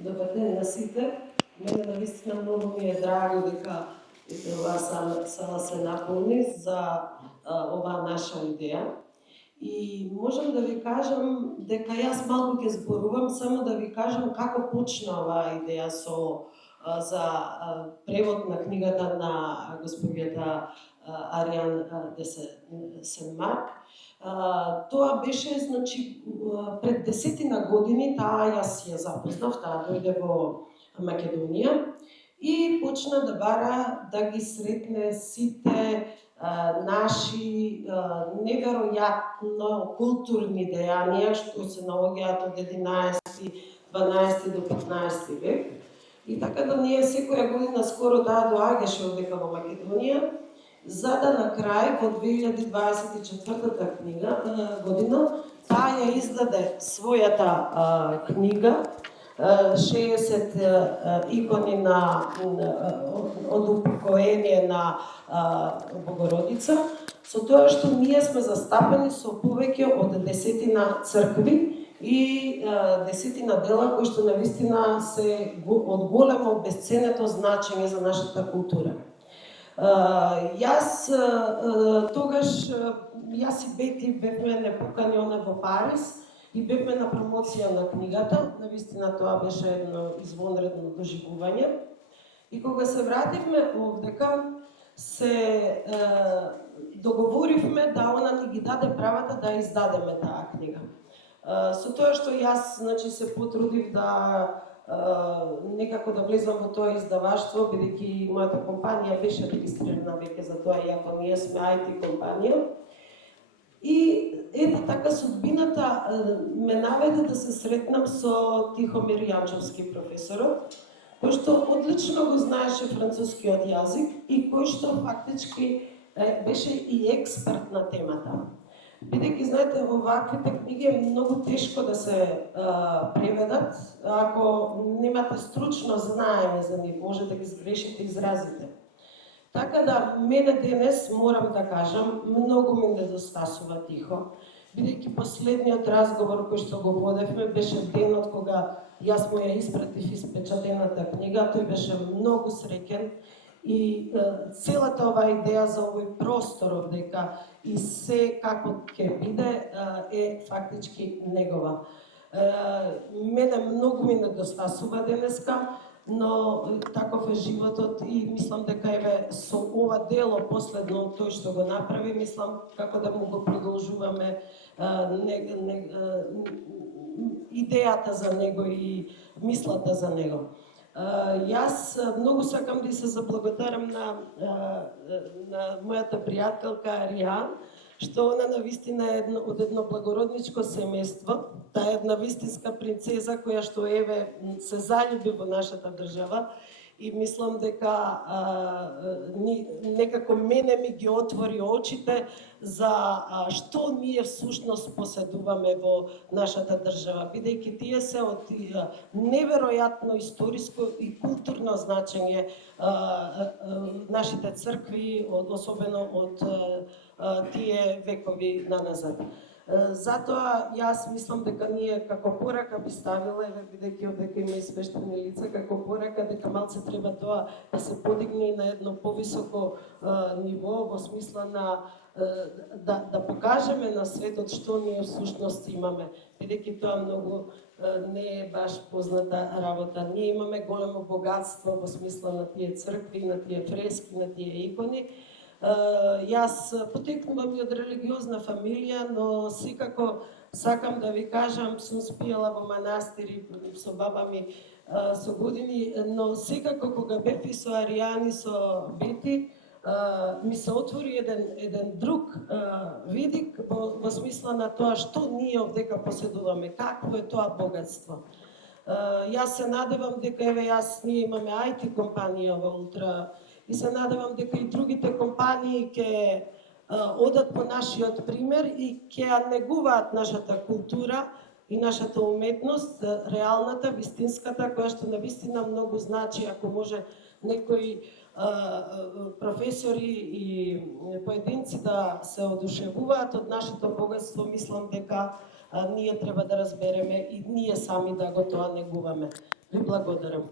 Добар ден на сите. Мене навистина многу ми е драго дека оваа сала се наполни за оваа наша идеја. И можам да ви кажам дека јас малку ќе зборувам, само да ви кажам како почна оваа идеја за превод на книгата на господјата Ариан де Сен-Марк. Тоа беше, значи, пред 10 години, јас ја запознав, дојде во Македонија и почна да бара да ги сретне сите наши неверојатно културни дејанија што се наоѓаат од 11, 12 до 15 век. И така да ние секоја година скоро доаѓаше овдека во Македонија, за да на крај во 2024 година ја издаде својата книга 60 икони од упокоение на Богородица, со тоа што ние сме застапени со повеќе од 10 цркви и 10 дела кои што навистина се од големо бесценето значење за нашата култура. Јас и Бети бевме непукани во Париз и бевме на промоција на книгата. Навистина тоа беше едно извонредно доживување. И кога се вративме овдека, се договоривме да она ни ги даде правата да издадеме таа книга. Со тоа што јас, значи, се потрудив да некако да влезам во тоа издаваштво, бидејќи мојата компанија беше регистрирана веќе за тоа, иако ние сме IT компанија. И ето така судбината ме наведе да се сретнам со Тихомир Јанчовски, професорот, кој што одлично го знаеше францускиот јазик и кој што фактички беше и експерт на темата. Бидејќи, знаете, оваквите книги е многу тешко да се преведат, ако немате стручно знаење за нив, може да ги сгрешите изразите. Така да, мене денес, морам да кажам, многу ми недостасува Тихо, бидејќи последниот разговор кој што го водевме беше денот кога јас му ја испратив испечатената книга, тој беше многу среќен и целата оваа идеја за овој простор овдека и се како ќе биде е фактички негова. Мене многу ми недостасува денеска, но таков е животот и мислам дека еве со ова дело последно тој што го направи, мислам како да му го продолжуваме идејата за него и мислата за него. Јас многу сакам да се заблагодарам на мојата пријателка Ариан, што она навистина е од едно благородничко семејство, таа е една вистинска принцеза која што еве се заљуби во нашата држава и мислам дека некако мене ми ги отвори очите за што ние всушност поседуваме во нашата држава, бидејќи тие се од неверојатно историско и културно значење нашите цркви, особено од тие векови наназад. Затоа јас мислам дека ние како порака би ставиле, бидејќи овдека има и свештени лица, како порака дека малце треба тоа да се подигне на едно повисоко ниво, во смисла на да покажеме на светот што ние всушност имаме, бидејќи тоа многу не е баш позната работа. Ние имаме големо богатство во смисла на тие цркви, на тие фрески, на тие икони. Јас потекнувам и од религиозна фамилија, но секако сакам да ви кажам, сум спијала во манастири со баба ми со години, но секако кога бев и со Аријани, со Бети, ми се отвори еден друг видик во смисла на тоа што ние овдека поседуваме, какво е тоа богатство. Јас се надевам дека еве ние имаме IT компанија во Ултра и се надевам дека и другите компании ќе одат по нашиот пример и ќе ја негуваат нашата култура и нашата уметност, реалната, вистинската, која што навистина многу значи, ако може некои професори и поединци да се одушевуваат од нашето богатство, мислам дека ние треба да разбереме и ние сами да го тоа негуваме. Ви благодарам.